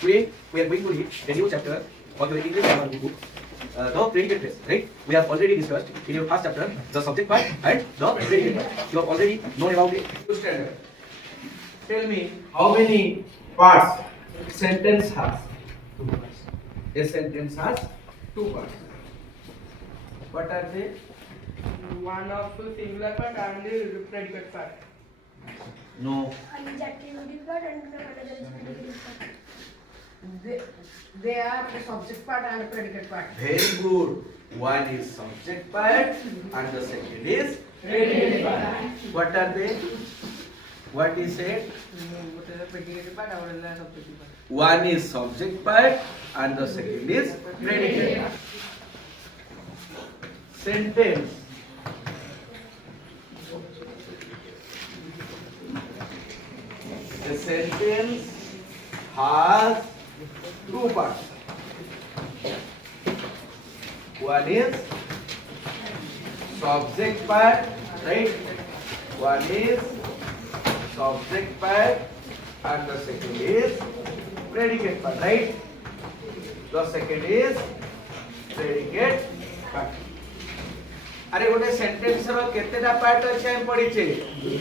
Today we are going to read a new chapter of your English grammar book, the predicate phrase. Right? We have already discussed in your first chapter the subject part and the predicate part. You have already known about it. Standard. Tell me how many parts sentence has? Two parts. A sentence has two parts. What are they? One of the singular part and the predicate part. No. Adjective part and another is predicate part. They are the subject part and the predicate part. Very good. One is subject part and the second is Predicate part. what are they? What is it? Predicate part and the subject part. One is subject part and the second is predicate part. Sentence. The sentence has two parts. One is subject part, right? One is subject part and the second is predicate part, right? The second is predicate part. अरे गोटे sentence रो केतेटा part अछि हम पढिछे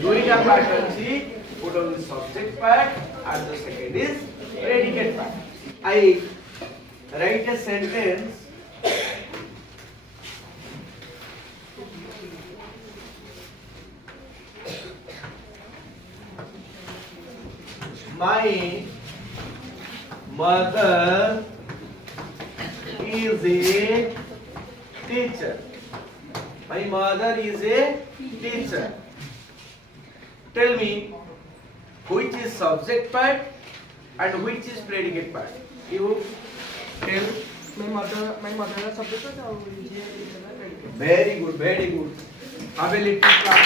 दुईटा पार्ट अछि गोटे is subject part and the second is predicate part I right a sentence My mother is a teacher. My mother is a teacher. Tell me which is subject part and which is predicate part. You tell. My mother is subject part and ये predicate. Very good, very good. Have a little clap.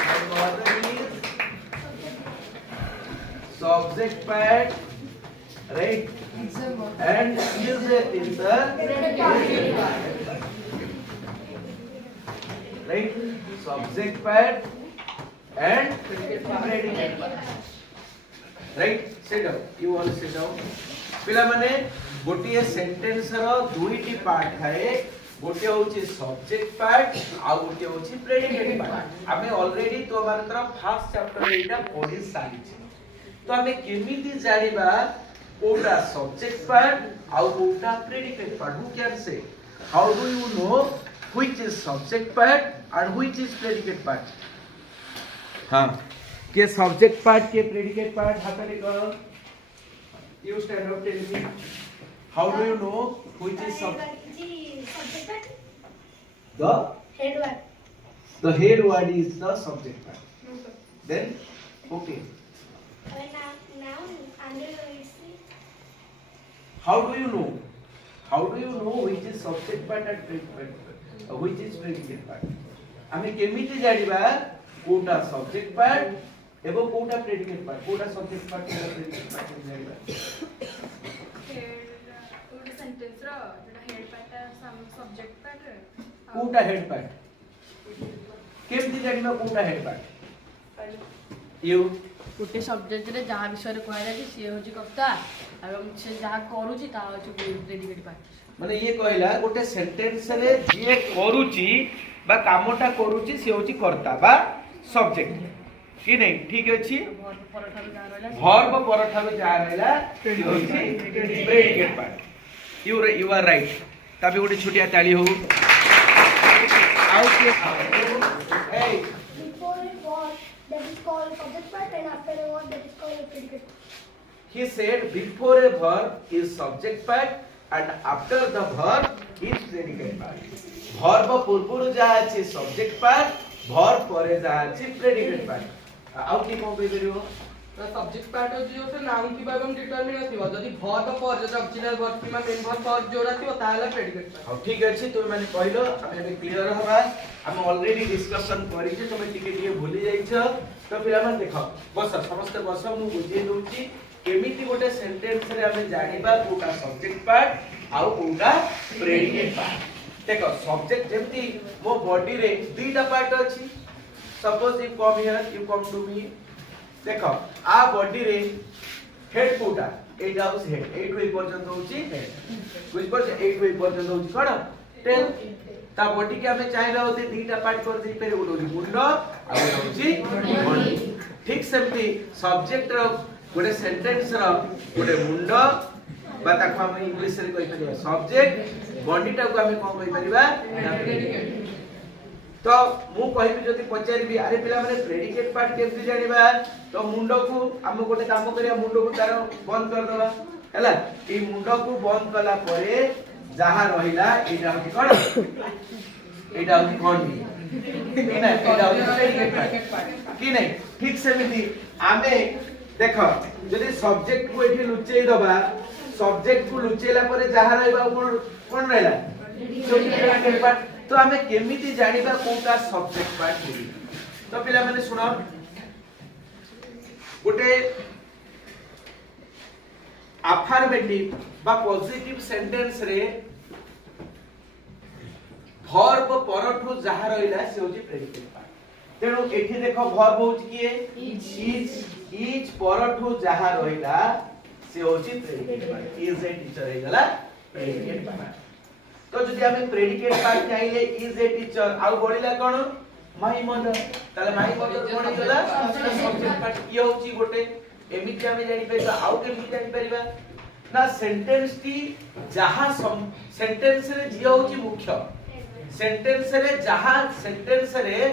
My mother is subject part, right? And is a teacher. Right? Subject part and predicate part. Right? Sit down. You all sit down. पिला माने गोटिए sentence रो दुईटी part थाए गोटे होची subject part आ गोटे होची predicate part हमें already तो मानकर फर्स्ट चैप्टर एटा पढि सारी तो हमें केमिति जानिबा कोटा सब्जेक्ट पार्ट आ कोटा predicate part who can say how do you know which is subject part and which is predicate part हां के सब्जेक्ट पार्ट के प्रेडिकेट पार्ट हातले करो You stand up, tell me. How do you know which is subject part? the Head word. the head word is the subject part. Then okay. Noun under is How do you know? How do you know which is subject part and predicate part? Which is predicate part? हमें केमिति जानिबा Kota subject part एवं कोटा predicate part कोटा subject part कोटा predicate part जानिबा ଗୋଟେ sentence ର ଯୋଟା ହେଡ୍ ପାର୍ଟ ସବଜେକ୍ଟ ପାର୍ଟ कोटा हेड पार्ट केमिति जानिबा कोटा हेड पार्ट यू ଗୋଟେ ସବଜେକ୍ଟରେ ଯାହା ବିଷୟରେ କୁହାଯାଇଛି ସିଏ ହେଉଛି କର୍ତ୍ତା ଏବଂ ସେ ଯାହା କରୁଛି ତାହା ହେଉଛି ପ୍ରେଡିକେଟ୍ ପାର୍ଟ माने ये कहला गोटे सेंटेंस रे जे करूची बा कामटा करूची से होची कर्ता बा सब्जेक्ट कि नहीं ठीक अछि ଭର୍ବ ପରଠାରୁ ଯାହା ରହିଲା वर्ब परठारो जा रहला से होची predicate part you are right तबे गोटे छोटिया ताली हो आउ के ए before a verb that is called subject part and after a verb that is called a predicate part. he said before a verb is subject part and after the verb is predicate part verb पूर्वरु जा अछि subject part verb परे जा अछि predicate part आउ की कोन कहि परियो subject part जो से नाउन की एवं डिटरमिनर थिबो जदी वर्ब पर जो ऑक्सिलरी वर्ब की मेन वर्ब पर जोड़ा थिबो ताला प्रेडिकेट पार्ट हां ठीक अछि तो माने कहलो हमें क्लियर हबा हम ऑलरेडी डिस्कशन करि जे तुम टिके भूली जाइछ तो फिर हम देखो बस समस्त बस मु बुझे दोची केमिति गोटे सेंटेंस रे हमें जानिबा कोटा सब्जेक्ट पार्ट आउ कोटा प्रेडिकेट पार्ट देखो सब्जेक्ट जेमति मो बॉडी रे दुईटा पार्ट अछि suppose you come here you come to me देखो आ बॉडी रे हेड कोटा एटा हाउस हेड 8 वे पर्यंत होची हेड बुझ पर 8 वे पर्यंत होची कोन टेल ता बॉडी के हमें चाहिला होते दीटा पार्ट कर दे पेरे गोटे मुंड आ होची बॉडी ठीक सेमती सब्जेक्ट रो गोटे सेंटेंस रो गोटे मुंड बा ताको हम इंग्लिश रे कहि परिबा सब्जेक्ट बॉडी टा को हमें कोन कहि परिबा प्रेडिकेट तो मु कहिबी जति पचारिबी अरे पिला माने प्रेडिकेट पार्ट केमति जानिबा तो मुंडो को हम गोटे काम करिया मुंडो को तार बंद कर दबा हैला ई मुंडो को बंद कला परे जहा रहिला एटा होती कोन एटा होती कोन कि ना एटा होती प्रेडिकेट पार्ट कि नहीं ठीक सेमिति आमे देखो जदि सब्जेक्ट को एठी लुचेई दबा सब्जेक्ट को लुचेला परे जहा रहबा कोन कोन रहला प्रेडिकेट पार्ट तो हमें केमिति जानिबा कोटा सब्जेक्ट पार्ट होई तो पिला माने सुनो गोटे अफर्मेटिव बा पॉजिटिव सेंटेंस रे वर्ब परठु जहा रहिला से होची प्रेडिकेट पार्ट तेनु एठी देखो वर्ब होची किए इज परठु जहा रहिला से होची predicate part is a teacher हे गला प्रेडिकेट पार्ट तो जदि हमें प्रेडिकेट पार्ट चाहिले इज ए टीचर आउ बढिला कोन माय मदर ताले माय मदर कोन गला सब्जेक्ट पार्ट किए होची गोटे एमिति हमें जानि पैसा आउ केमिति जानि परिबा ना सेंटेंस टी जहा सेंटेंस रे जिया होची मुख्य सेंटेंस रे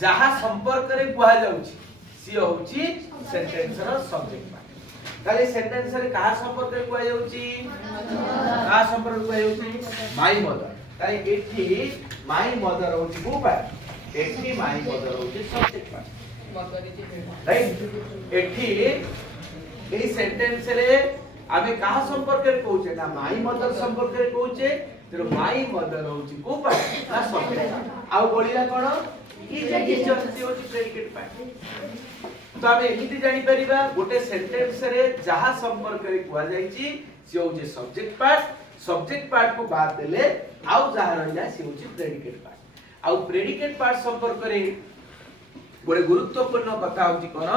जहा संपर्क रे कुहा जाउची सी होची सेंटेंस रो सब्जेक्ट पार्ट ताले सेंटेंस रे कहा संपर्क रे कुहा जाउची कहा संपर्क कुहा जाउची माय मदर ताले एठी माय मदर होची को पार्ट एठी माय मदर होची सब्जेक्ट पार्ट राइट एठी ए सेंटेंस रे आमे कहा संपर्क रे कहूचे ना माय मदर संपर्क रे कहूचे तेरो माय मदर होची को पार्ट ना सब्जेक्ट पार्ट आउ बोलिला कोन इज ए टीचर से होची प्रेडिकेट पार्ट तो आमे एमिति जानि परिबा गोटे सेंटेंस रे जहा संपर्क रे कुआ जाईची से होची सब्जेक्ट पार्ट को बाद देले आउ जहा रहिला से होची प्रेडिकेट पार्ट आउ प्रेडिकेट पार्ट संपर्क रे गोटे गुरुत्वपूर्ण कथा होची कोन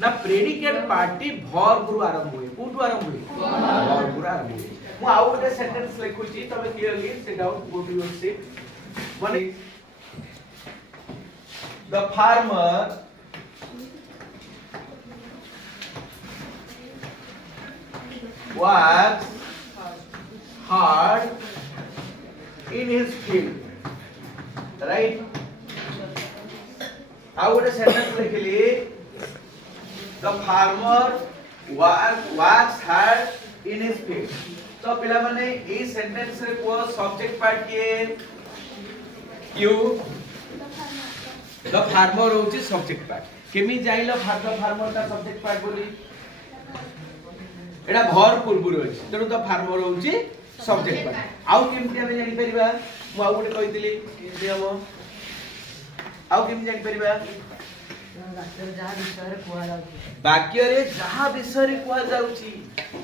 ना प्रेडिकेट पार्टी वर्ब रु आरंभ हुए कोठु आरंभ हुए वर्ब रु आरंभ हुए मु आउ गोटे सेंटेंस लिखुची तमे clearly sit down go to your seat one the farmer works hard in his field right आउ गोटे सेंटेंस लिखली the farmer works hard in his field तो पिला माने ई सेंटेंस रे को सब्जेक्ट पार्ट किए क्यू the farmer होची सब्जेक्ट पार्ट केमी जाइलो फार्मर का सब्जेक्ट पार्ट बोली एडा भर पूर्व अछि तेनु तो फार्मर होची सब्जेक्ट पार्ट आउ केमति हमें जानि परिबा मु आउ गोटे कहितली नियम आउ केमति जानि परिबा वाक्य रे जहा विषय रे कुआ जाउची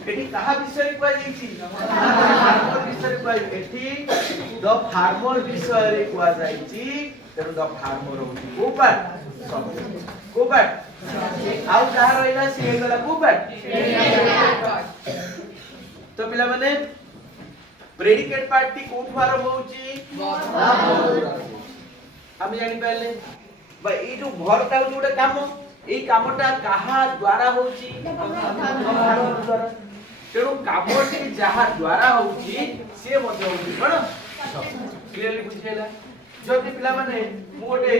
एठी कहा विषय रे कुआ जाईची फार्मर विषय रे कुआ एठी द फार्मर विषय रे कुआ जाईची तेनु द फार्मर होची को पार्ट सब्जेक्ट को पार्ट आउ जहा रहिला से गला को पार्ट तो पिला माने प्रेडिकेट पार्ट टी कोठु आरंभ होची हम जानि पहले बा ई जो भर ता जोडे काम ए कामटा काहा द्वारा होची फार्मर द्वारा तेनु कामटी जहा द्वारा होची से मध्ये होची कोन क्लियरली बुझेला जति पिला माने मु गोटे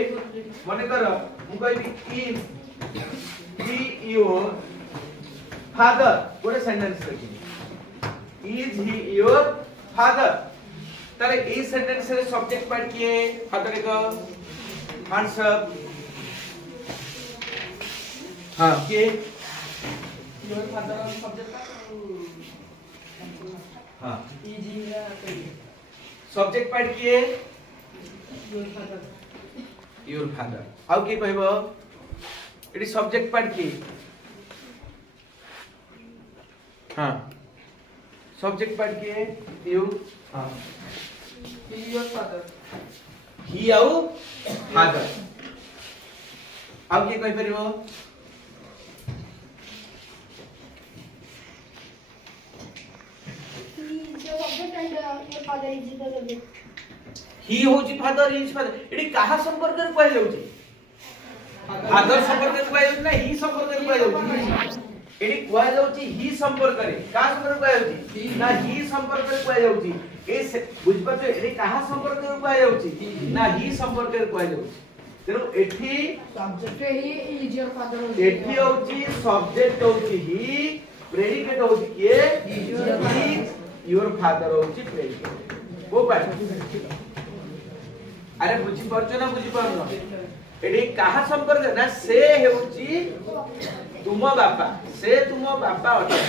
मने कर मु कहबी ही योर फादर गोटे सेंटेंस लिखी इज ही योर फादर ताले ए सेंटेंस रे सब्जेक्ट पार्ट किए फादर को आंसर हां के योर फादर सब्जेक्ट हां इजी सब्जेक्ट पार्ट किए योर फादर आउ के कहबो एडी सब्जेक्ट पार्ट की हां सब्जेक्ट पार्ट की यू हां योर फादर ही आउ फादर आउ के कहि परिबो father is the subject. ही होची फादर इज फादर एडी काहा संपर्क रे कहै जाउची फादर संपर्क रे कहै जाउची ना ही संपर्क रे कहै जाउची एडी कहै जाउची ही संपर्क रे का संपर्क कहै जाउची ना ही संपर्क रे कहै जाउची ए बुझ पाछो एडी काहा संपर्क रे कहै जाउची ना ही संपर्क रे कहै जाउची तेरो एठी subject he is your father एठी होची सब्जेक्ट होची ही प्रेडिकेट होची के इज योर फादर होची प्रेडिकेट को पाछ अरे बुझी परछो ना बुझी परनो एडी काहा संपर्क ना से हेउची तुम बापा से तुम बापा अटे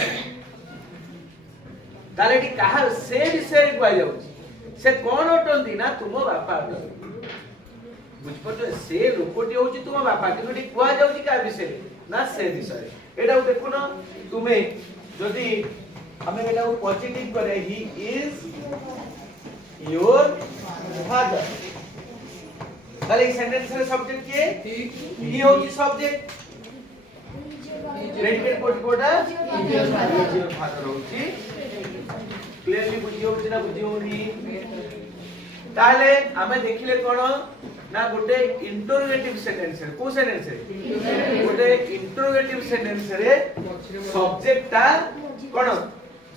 ताले एडी काहा से विषय रे कहै जाउची से कोन अटंती ना तुम बापा अटे बुझ परछो से लोकोटी होची तुम बापा कि एडी कहै जाउची का विषय ना से विषय एटा देखो ना तुमे जदी हमें एटा को पॉजिटिव करे ही इज योर फादर ताले ई सेंटेंस रे सब्जेक्ट के ही होची सब्जेक्ट प्रेडिकेट कोड कोडा इज योर फादर होची क्लियरली बुझी होची ना बुझी होनी ताले हमें देखिले कोन ना गोटे इंटरोगेटिव सेंटेंस रे को सेंटेंस रे गोटे इंटरोगेटिव सेंटेंस रे सब्जेक्ट ता कोन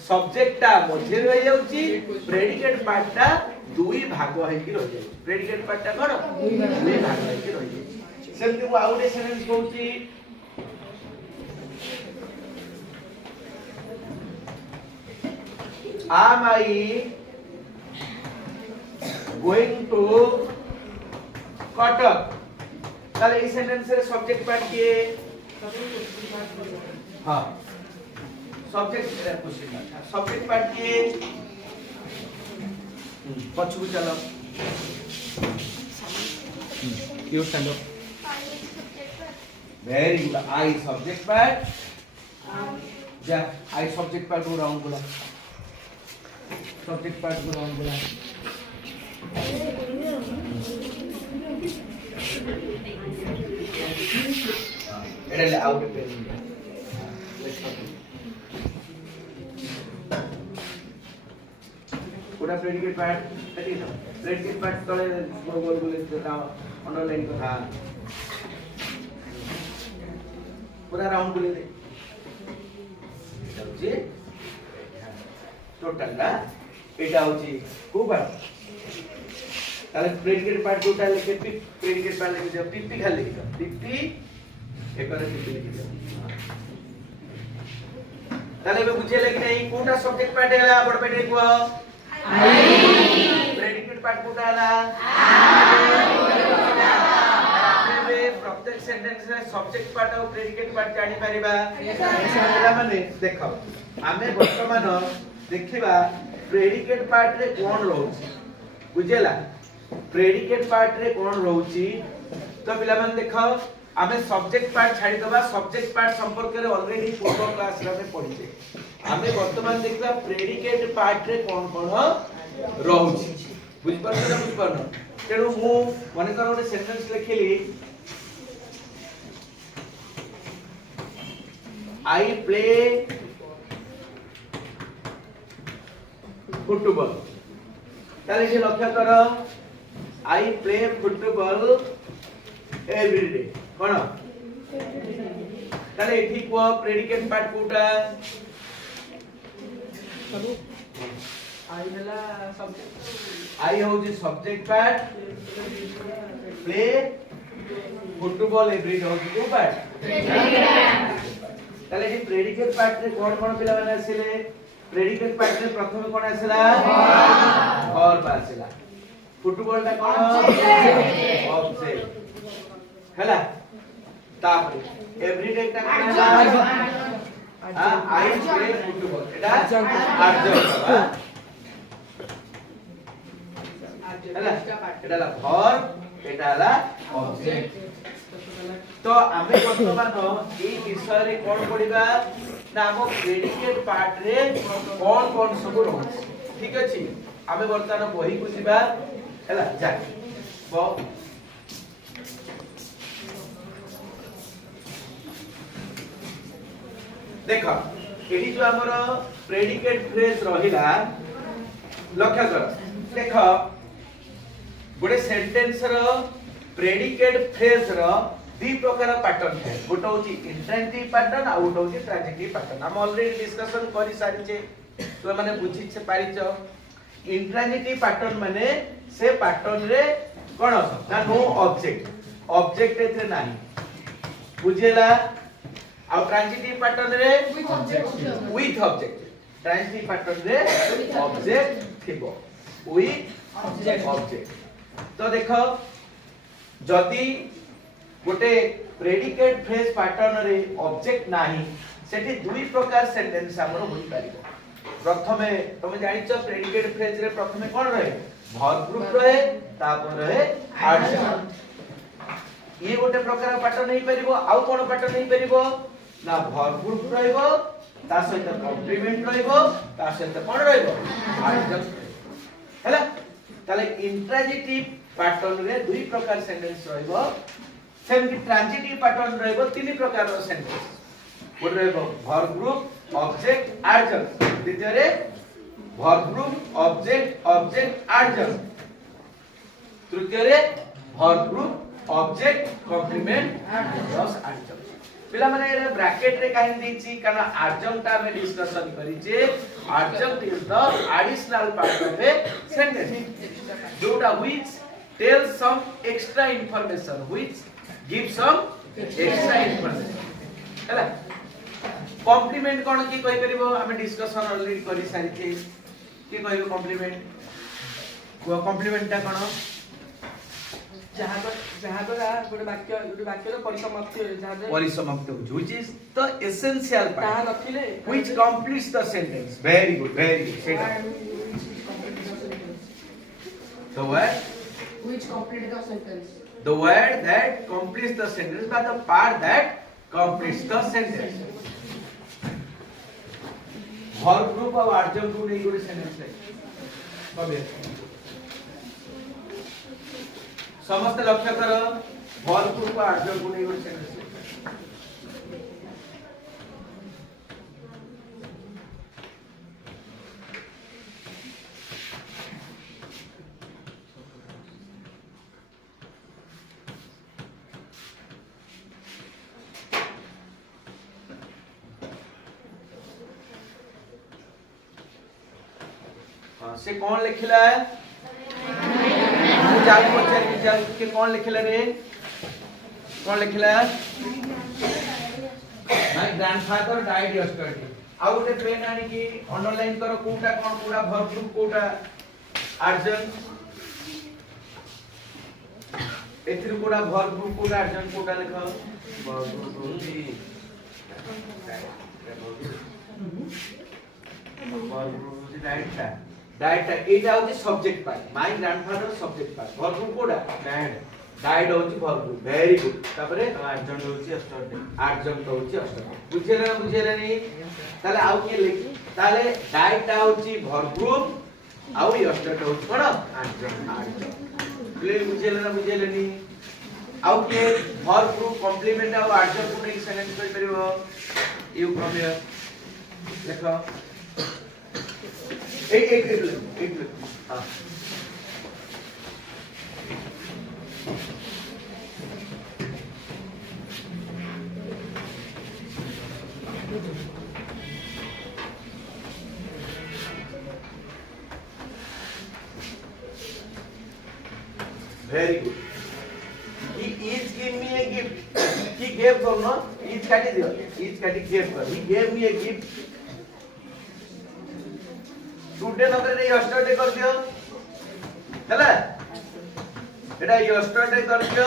सब्जेक्ट ता मझे रहि जाउची प्रेडिकेट पार्ट ता दुई भाग है कि रहि जाउची प्रेडिकेट पार्ट ता कोन दुई भाग है कि रहि जाउची सेमति को आउटे सेंटेंस कहूची am I going to Cuttack ताले ई सेंटेंस रे सब्जेक्ट पार्ट के हां सब्जेक्ट रे क्वेश्चन सब्जेक्ट पार्ट के पछू चलो you stand up very good I subject part जा आई सब्जेक्ट पार्ट को राउंड बोला सब्जेक्ट पार्ट को राउंड बोला एडले आउट पे पूरा प्रेडिकेट पार्ट तटी न प्रेडिकेट पार्ट तळे गोल गोल गोल अंडरलाइन कथा पूरा राउंड बोले दे जे टोटल ना एटा होची को पार्ट ताले प्रेडिकेट पार्ट टोटल लिखे प्रेडिकेट पार्ट लिखे जब टिप्पी खाली लिखे टिप्पी एकरे टिप्पी लिखे ताले बे बुझे लगी नहीं कोटा सब्जेक्ट पार्ट हैला बड़ बेटे को आई प्रेडिकेट पार्ट कोटा हैला आई प्रत्येक सेंटेंस रे सब्जेक्ट पार्ट और प्रेडिकेट पार्ट जानि परिबा एला माने देखो हमें वर्तमान देखिबा प्रेडिकेट पार्ट रे कोन रहउची बुझेला प्रेडिकेट पार्ट रे कोन रहउची तो पिला मन देखो हमें सब्जेक्ट पार्ट छाडी दबा सब्जेक्ट पार्ट संपर्क रे ऑलरेडी पूर्व क्लास रे में पढिचे हमें वर्तमान देखला प्रेडिकेट पार्ट रे कोन कोन रहउची बुझ परछ ना बुझ परनो तेनु मु माने कर ओटे सेंटेंस लिखिली आई प्ले फुटबॉल ताले जे लक्ष्य करो I play football every day कोन ताले एठी को प्रेडिकेट पार्ट कोटा आई हला सब्जेक्ट आई हो जे subject part play football every day हो जो पार्ट ताले जे प्रेडिकेट पार्ट रे कोन कोन पिला माने आसीले प्रेडिकेट पार्ट रे प्रथम कोन आसीला और आसीला फुटबॉल ता कोन ऑब्जेक्ट हला तापर एवरीडे ता कोन आसीला आई प्ले फुटबॉल एटा आर्जन हला एटा ला फॉर एटा ला ऑब्जेक्ट तो आमे वर्तमान ए विषय रे कोन पढिबा ना हम प्रेडिकेट पार्ट रे कोन कोन सब रहउछ ठीक अछि आमे वर्तमान बही को जिबा हला जा ब देखो एही जो हमर प्रेडिकेट फ्रेज रहिला लक्ष्य कर देख गोटे सेंटेंस रो प्रेडिकेट फ्रेज रो दी प्रकार पैटर्न है गोटे होची इंट्रांजिटिव पैटर्न आ गोटे होची ट्रांजिटिव पैटर्न हम ऑलरेडी डिस्कशन करि सारी छे तो माने बुझी छे पारिछ इंट्रांजिटिव पैटर्न माने से पैटर्न रे कोन ना नो ऑब्जेक्ट ऑब्जेक्ट एथे नाही बुझेला आ ट्रांजिटिव पैटर्न रे विथ ऑब्जेक्ट ट्रांजिटिव पैटर्न रे ऑब्जेक्ट थिबो विथ ऑब्जेक्ट तो देखो जदि गोटे प्रेडिकेट फ्रेज पैटर्न रे ऑब्जेक्ट नाही सेठी दुई प्रकार सेंटेंस हमरो होई पारिबो प्रथमे तुम जानिछ प्रेडिकेट फ्रेज रे प्रथमे कोन रहे वर्ब ग्रुप रहे तापर रहे एडजंक्ट ये गोटे प्रकार पैटर्न नहीं परिबो आउ कोन पैटर्न नहीं परिबो ना वर्ब ग्रुप रहइबो ता सहित कॉम्प्लीमेंट रहइबो ता सहित कोन रहइबो एडजंक्ट हैला ताले इंट्रांजिटिव पैटर्न रे दुई प्रकार सेंटेंस रहइबो सेमति ट्रांजिटिव पैटर्न रहइबो तीन प्रकार रो सेंटेंस गोटे रहइबो वर्ब ग्रुप ऑब्जेक्ट एडजंक्ट द्वितीय रे verb group object object adjunct तृतीय रे verb group object complement plus adjunct पिला माने रे ब्रैकेट रे काहे देछि कारण एडजंक्ट आमे डिस्कशन करिचे adjunct is the additional part of a sentence जोटा which tells some extra information which give some extra information हैला कॉम्प्लीमेंट कोन की कहि परिबो हमें डिस्कशन ऑलरेडी करि सारिथे की कहिबो कॉम्प्लीमेंट ता कोन जहाँ गोटे वाक्य परिसमाप्ति परिसमाप्ति व्हिच इज द एसेंशियल ताहा पार्ट नथिले which completes the sentence very good set the word Which complete the sentence. the word that completes the sentence but the part that completes the sentence verb group और adjunct group नहीं कोई sentence है कबे समस्त लक्ष्य करो verb group और adjunct group नहीं कोई sentence है से कौन लिखला है जाऊ पचार जाऊ के कौन लिखला रे कौन लिखला माय ग्रैंडफादर डाइड यस्टरडे आ गोटे पेन आनी की अंडरलाइन करो कोटा कोन पूरा वर्ब ग्रुप कोटा अर्जन एथिर पूरा वर्ब ग्रुप कोटा अर्जन कोटा लिखो वर्ब ग्रुप जी वर्ब ग्रुप जी डाइड एटा होची subject part my grandfather subject part verb group कोडा डाइड होची वर्ब ग्रुप वेरी गुड तापरे एडजंक्ट होची यस्टरडे एडजंक्ट होची यस्टरडे बुझेला नहीं ताले आउ के लिख ताले डाइड ता होची वर्ब ग्रुप आउ यस्टरडे होची कोन एडजंक्ट क्लियर बुझेला नहीं आउ के वर्ब ग्रुप कॉम्प्लीमेंट आउ एडजंक्ट को नहीं सेंटेंस कर परिबो यू फ्रॉम हियर देखो एक हाँ very good he each give me a gift he gave from no each kati gave for he gave me a gift today नगर रे यस्टरडे कर दियो हैला एटा यस्टरडे कर दियो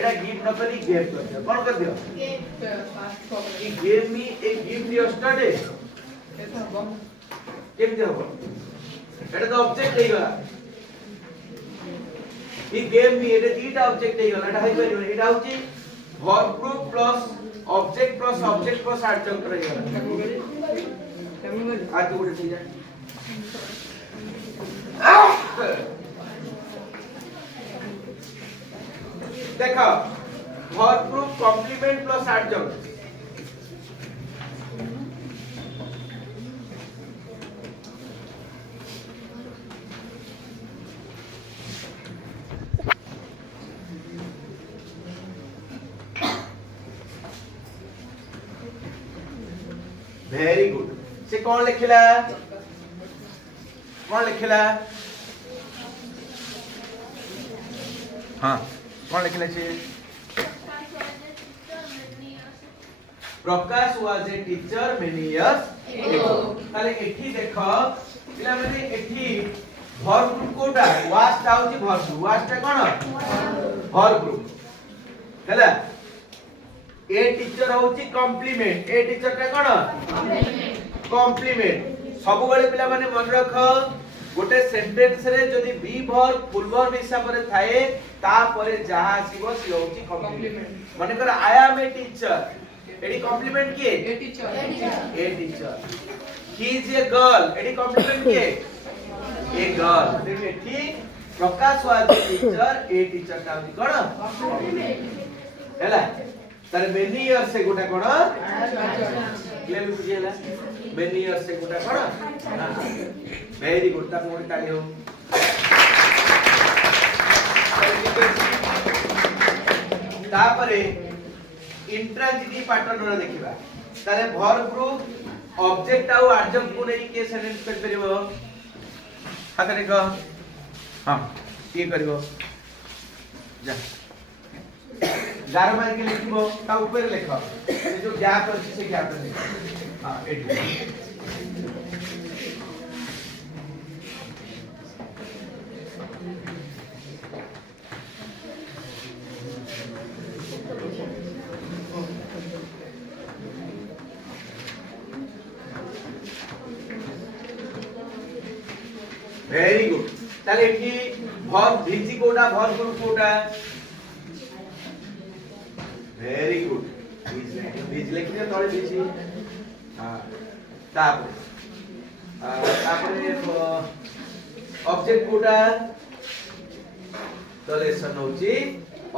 एटा गिफ्ट न करी गिफ्ट कर दियो कोन कर दियो he gave me a gift yesterday केम दियो एटा तो ऑब्जेक्ट हे गला he gave me Etah दीटा object हे गला एटा हाई करियो एटा होची verb group plus object plus adjunct रे गला आ तो उठे जा देखो verb group complement plus adjunct very good से कौन लिखिला हाँ कौन लिखिला से Prakash was a teacher many years ago ताले एठी देखो पिला माने एठी वर्ब ग्रुप कोटा वाज ताउची वर्ब ग्रुप वाज ता कोन वर्ब ग्रुप हैला ए टीचर होची कॉम्प्लीमेंट ए टीचर ता कोन कॉम्प्लीमेंट सब बेले पिला माने मन रख गोटे सेंटेंस रे जदी बी वर्ब फुल वर्ब हिसाब रे थाए ता परे जहा आसीबो सी होची कॉम्प्लीमेंट माने कर आई एम ए टीचर एडी कॉम्प्लीमेंट किए a teacher a teacher he is a girl एडी कॉम्प्लीमेंट किए ए गर्ल देखिए ठीक प्रकाश वाज ए टीचर ता कोन कॉम्प्लीमेंट हैला तार मेनी इयर्स से गोटा कोन क्लियर बुझियला मेनी इयर्स से गोटा कोन वेरी गुड ता मोर ताली हो तापरे इंट्रांजिटिव पैटर्न देखिबा तारे वर्ब ग्रुप ऑब्जेक्ट आउ एडजंक्ट को नै के सेंटेंस कर परिबो हाथ देखो हां ये करिवो जा गार मार के लिखिबो ता ऊपर लिखो से जो गैप अछि से गैप रे हां एट वेरी गुड ताले एठी वर्ब भिजी कोडा वर्ब ग्रुप कोडा वेरी गुड भिज लिख दिया तळे भिजी हां तापरे ऑब्जेक्ट कोडा तो लेसन होची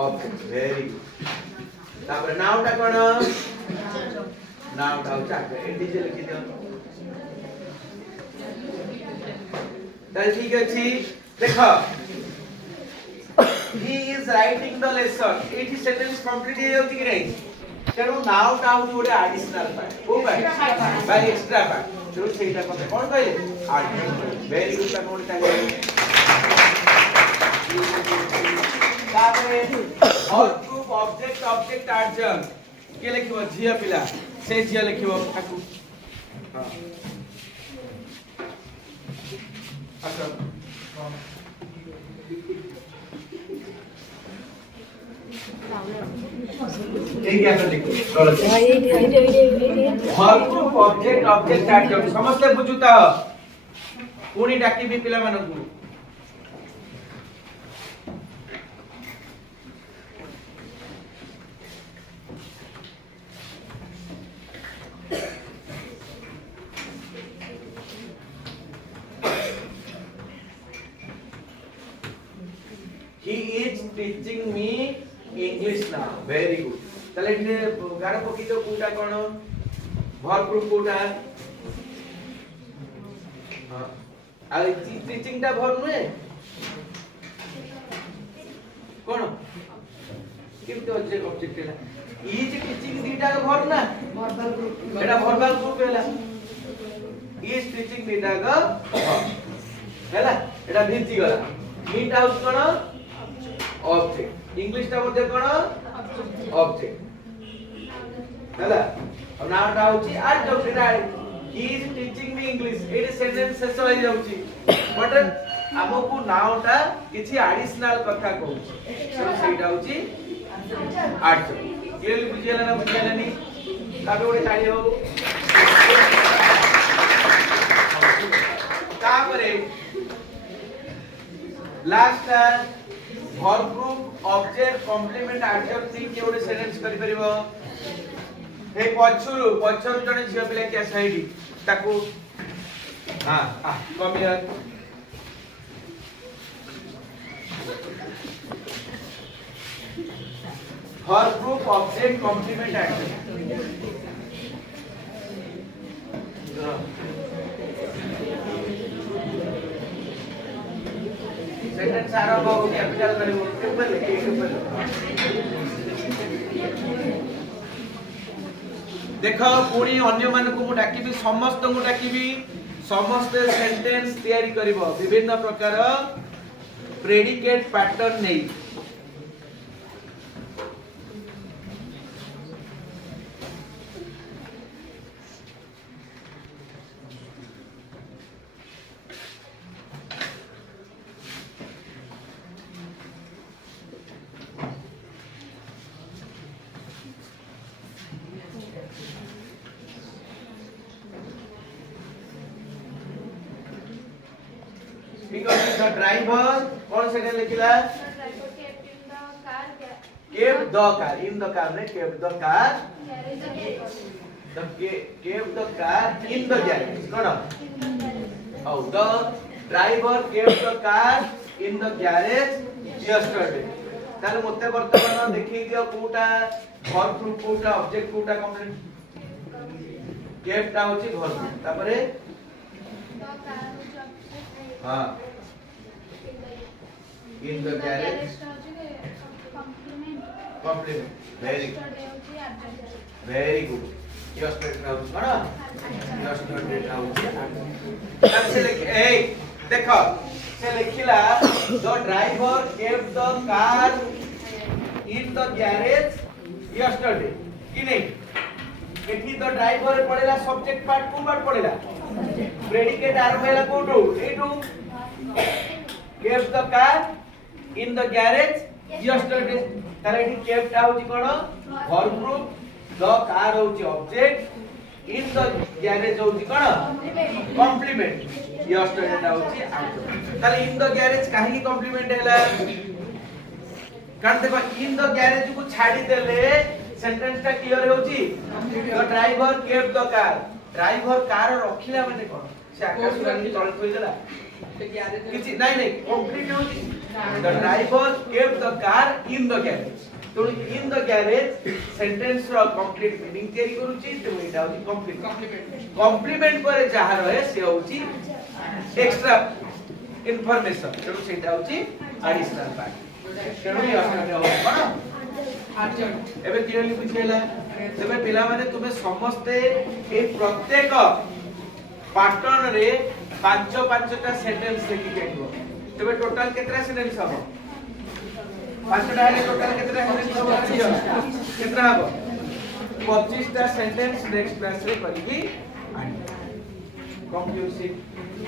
ऑब्जेक्ट वेरी गुड तापरे नाउ टा कोन नाउ टा होचा एठी जे लिखि दियो ताले ठीक अछि देखो he is writing the lesson एठी सेंटेंस कंप्लीट हे होती कि नहीं तेनु नाउ टाउ जोडे एडिशनल पार्ट को बाय एक्स्ट्रा पार्ट जो सेटा कोन कोन कहले आर्ट वेरी गुड ता कोन ताले तापरे और ग्रुप ऑब्जेक्ट एडजंक्ट के लिखिबो झिया पिला से झिया लिखिबो ताकू हां अच्छा एक क्या कर लिखो वर्ब ग्रुप ऑब्जेक्ट एडजंक्ट समस्त बुझुता पुणी डाकी भी पिला मानकू he is teaching me English now very good तले गार पकी तो कोटा कोन वर्ब ग्रुप कोटा हां आ टीचिंग टा वर्ब नुए कोन किंतु ऑब्जेक्ट हैला इज टीचिंग दीटा का वर्ब ना वर्बल ग्रुप एटा वर्बल ग्रुप हैला इज टीचिंग दीटा का हैला एटा भिंची गला मीट हाउस कोन ऑब्जेक्ट इंग्लिश टा मध्ये कोन ऑब्जेक्ट हैला अब नाउ टा होची आज जो बिना ही इज टीचिंग मी इंग्लिश एडी सेंटेंस शेष होई जाउची बट हमकु नाउ टा किछि एडिशनल कथा कहूची सो सेटा होची आठ क्लियरली बुझियला ना बुझियला नी ताबे ओडे ताली हो तापरे last verb group object complement adjunct थी के ओडे सेंटेंस करि परिबो हे पछुरु जने झियो पिला के साइडी ताकू हां come here verb group object complement adjunct sentence आरंभ हो कैपिटल करिवो ऊपर लिखे ऊपर देख पुणी अन्य मान को डाकिबी समस्त को डाकिबी समस्त सेंटेंस तैयारी करिवो विभिन्न प्रकार प्रेडिकेट पैटर्न नहीं because the driver कौन second लिखिला kept the car in the car ने kept the car kept the car in the garage कौन oh the driver kept the car in the garage yesterday ताले मते वर्तमान देखि दियो कोटा verb group कोटा object कोटा कंप्लीट kept ता होची verb तापरे हाँ in the garage compliment very good yesterday now कौन yesterday now तब से लिख ए देखो से लिखिला the driver kept the car in the garage yesterday कि नहीं एठी the driver पड़ेला subject part को part पड़ेला predicate आरंभ हैला कोठो एठो kept the car in the garage yesterday ताले एठी kept आउची cone verb group the car होची object in the garage होची कोन complement yesterday होची ताले in the garage काहे की complement हैला कारण देखो in the garage को छाडी देले सेंटेंस टा क्लियर होची the driver kept the car driver car रखिला माने कोन से आकाश रानी तळ थई देला किछि नाही नाही कंप्लीट होची the driver kept the car in the garage तो इन द गैरेज सेंटेंस रो कंप्लीट मीनिंग तयारी करूची तो एटा होची कंप्लीट कॉम्प्लीमेंट करे जहा रहे से होची एक्स्ट्रा इंफॉर्मेशन तो सेटा होची एडिशनल पार्ट तेणु ये असले हो कोन एबे क्लियरली बुझेला तबे पिला माने तुमे समस्ते ए प्रत्येक पैटर्न रे 5 टा सेंटेंस लिखि केइबो तबे टोटल केतरा सेंटेंस हबो 5 टा है टोटल केतरा सेंटेंस हबो केतरा हबो 25 टा सेंटेंस नेक्स्ट क्लास रे करिकी आनी कंक्लूसिव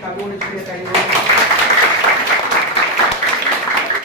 काबोने से काइबो